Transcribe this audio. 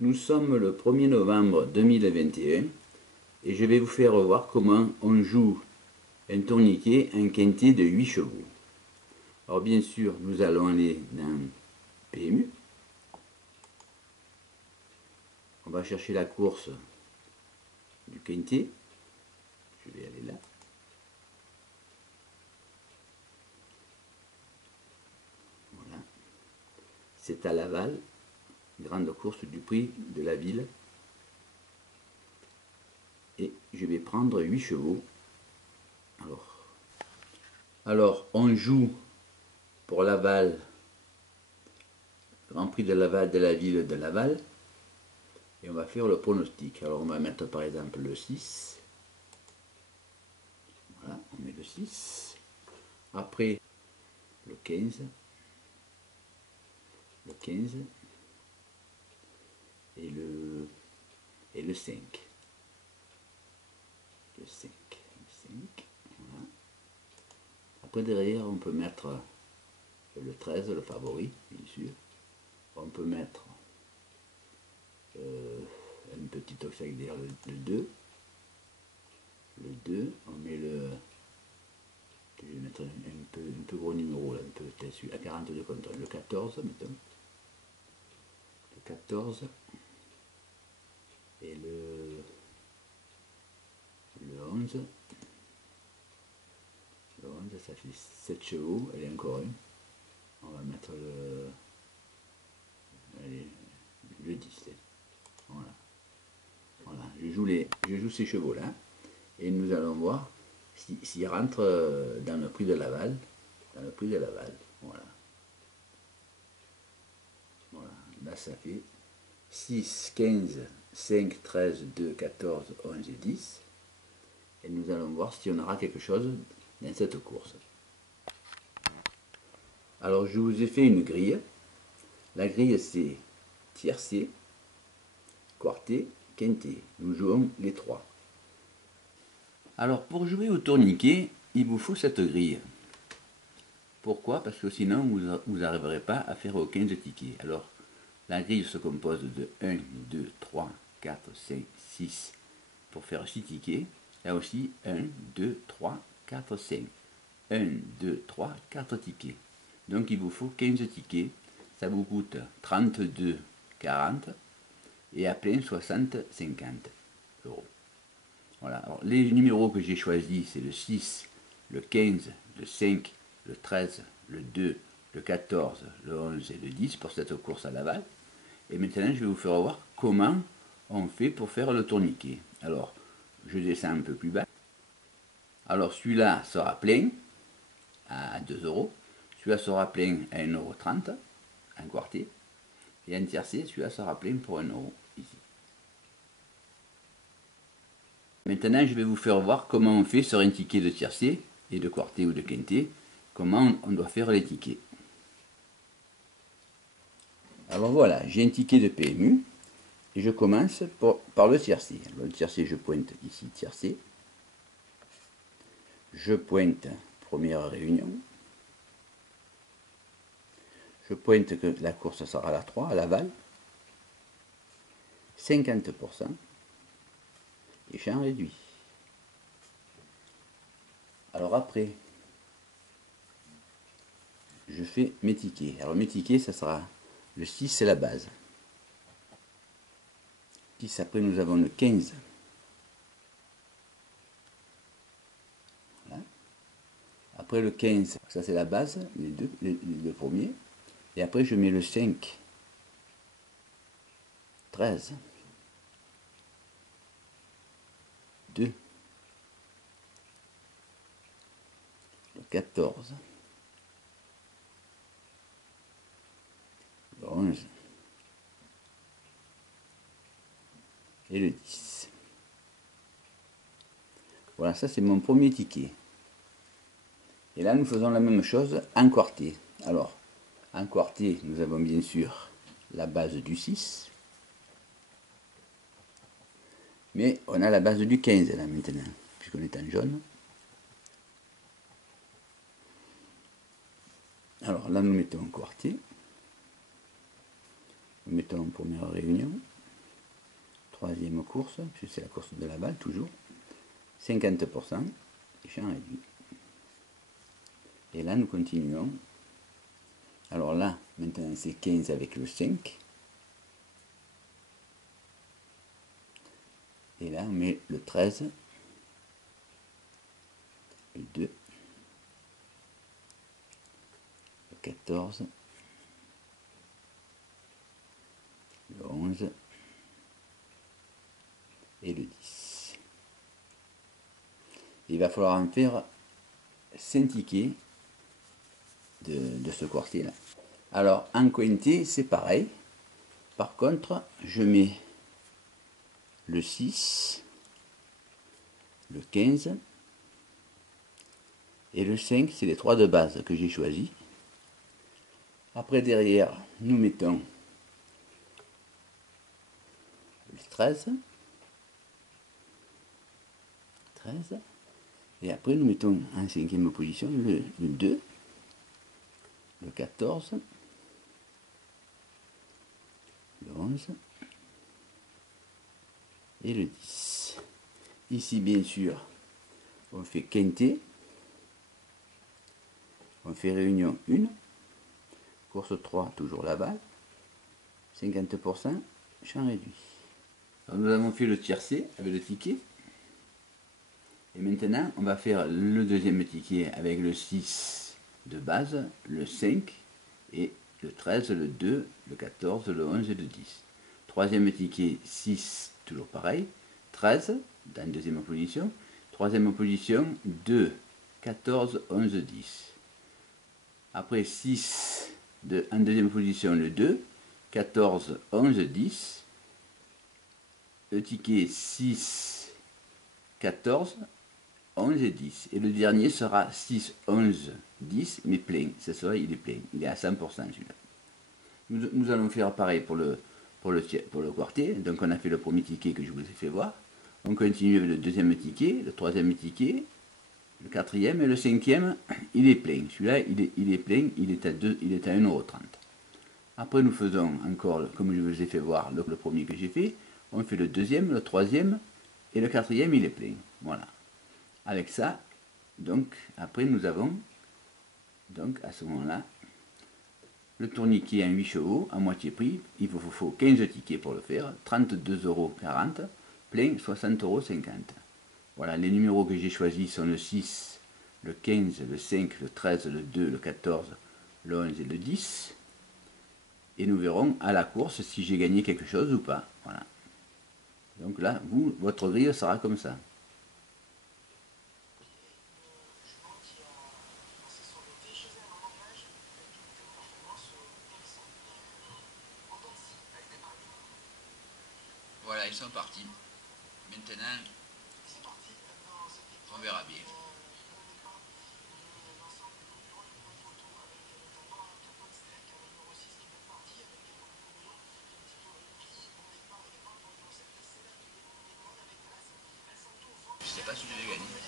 Nous sommes le 1er novembre 2021 et je vais vous faire voir comment on joue un tourniquet, un quintet de 8 chevaux. Alors bien sûr, nous allons aller dans PMU. On va chercher la course du quintet. Je vais aller là. Voilà. C'est à Laval, grande course du prix de la ville. Et je vais prendre 8 chevaux. Alors on joue pour Laval, Grand Prix de Laval de la ville de Laval. Et on va faire le pronostic. Alors on va mettre par exemple le 6. Voilà, on met le 6. Après le 15. Le 15. Et le 5. Le 5. Le 5. Voilà. Après derrière on peut mettre le 13, le favori, bien sûr. On peut mettre une petite obsèque derrière le 2. Le 2, on met le... Je vais mettre un peu gros numéro, là, un peu peut-être celui à 42 contre le 14, mettons. Le 14. Et le 11. Le 11, ça fait 7 chevaux, allez, encore un. On va mettre le 10. Voilà. Voilà. Je joue ces chevaux-là. Et nous allons voir s'ils rentrent dans le prix de Laval. Dans le prix de Laval. Voilà. Voilà. Là, ça fait 6, 15, 5, 13, 2, 14, 11 et 10. Et nous allons voir si on aura quelque chose dans cette course. Alors, je vous ai fait une grille. La grille, c'est tiercé, quarté, quinté. Nous jouons les trois. Alors, pour jouer au tourniquet, il vous faut cette grille. Pourquoi? Parce que sinon, vous n'arriverez pas à faire aucun tickets. Alors, la grille se compose de 1, 2, 3, 4, 5, 6 pour faire 6 tickets. Là aussi, 1, 2, 3, 4, 5. 1, 2, 3, 4 tickets. Donc, il vous faut 15 tickets. Ça vous coûte 32,40 et à plein 60,50 euros. Voilà. Alors, les numéros que j'ai choisis, c'est le 6, le 15, le 5, le 13, le 2, le 14, le 11 et le 10 pour cette course à Laval. Et maintenant, je vais vous faire voir comment on fait pour faire le tourniquet. Alors, je descends un peu plus bas. Alors, celui-là sera plein à 2 euros. Celui-là sera plein à 1,30 €, un quartier. Et un tiercé, celui-là sera plein pour 1 euro ici. Maintenant, je vais vous faire voir comment on fait sur un ticket de tiercé et de quartier ou de quintet, comment on doit faire les tickets. Alors voilà, j'ai un ticket de PMU et je commence par le tiercé. Le tiercé, je pointe ici tiercé. Je pointe première réunion. Je pointe que la course sera à la 3, à Laval. 50%. Et champ réduit. Alors après, je fais mes tickets. Alors mes tickets, ça sera le 6, c'est la base. 10, après nous avons le 15. Voilà. Après le 15, ça c'est la base, les deux premiers. Et après je mets le 5, 13, 2, le 14, le 11 et le 10. Voilà, ça c'est mon premier ticket. Et là nous faisons la même chose en quartier. Alors, en quartier, nous avons bien sûr la base du 6. Mais on a la base du 15 là maintenant, puisqu'on est en jaune. Alors là, nous mettons un quartier. Nous mettons en première réunion. troisième course, puisque c'est la course de la balle toujours, 50%, champ réduit. Et là, nous continuons. Alors là, maintenant, c'est 15 avec le 5. Et là, on met le 13, le 2, le 14, le 11 et le 10. Il va falloir en faire 5 tickets de ce quartier là. Alors en quinté c'est pareil. Par contre je mets le 6, le 15 et le 5, c'est les 3 de base que j'ai choisi. Après derrière nous mettons le 13, et après nous mettons en cinquième position le 2, le 14, le 11 et le 10. Ici bien sûr on fait quinté, on fait réunion 1, course 3 toujours la balle, 50%, champ réduit. Alors nous avons fait le tiercé avec le ticket. Et maintenant, on va faire le deuxième ticket avec le 6 de base, le 5 et le 13, le 2, le 14, le 11 et le 10. Troisième ticket, 6, toujours pareil, 13 dans la deuxième position. Troisième position, 2, 14, 11, 10. Après 6 en deuxième position, le 2, 14, 11, 10. Le ticket 6, 14, 11 et 10. Et le dernier sera 6, 11, 10, mais plein. Ce soir, il est plein. Il est à 100% celui-là. Nous allons faire pareil pour le quartier. Donc, on a fait le premier ticket que je vous ai fait voir. On continue avec le deuxième ticket, le troisième ticket, le quatrième et le cinquième. Il est plein. Celui-là, il est plein. Il est à 1,30 €. Après, nous faisons encore, comme je vous ai fait voir, le premier que j'ai fait. On fait le deuxième, le troisième et le quatrième, il est plein. Voilà. Avec ça, donc, après nous avons, donc à ce moment-là, le tourniquet à 8 chevaux, à moitié prix. Il vous faut 15 tickets pour le faire, 32,40 €, plein 60,50 €. Voilà, les numéros que j'ai choisis sont le 6, le 15, le 5, le 13, le 2, le 14, le 11 et le 10. Et nous verrons à la course si j'ai gagné quelque chose ou pas. Voilà. Donc là, votre grille sera comme ça. Voilà, ils sont partis. Maintenant, on verra bien. Je sais pas si je vais gagner.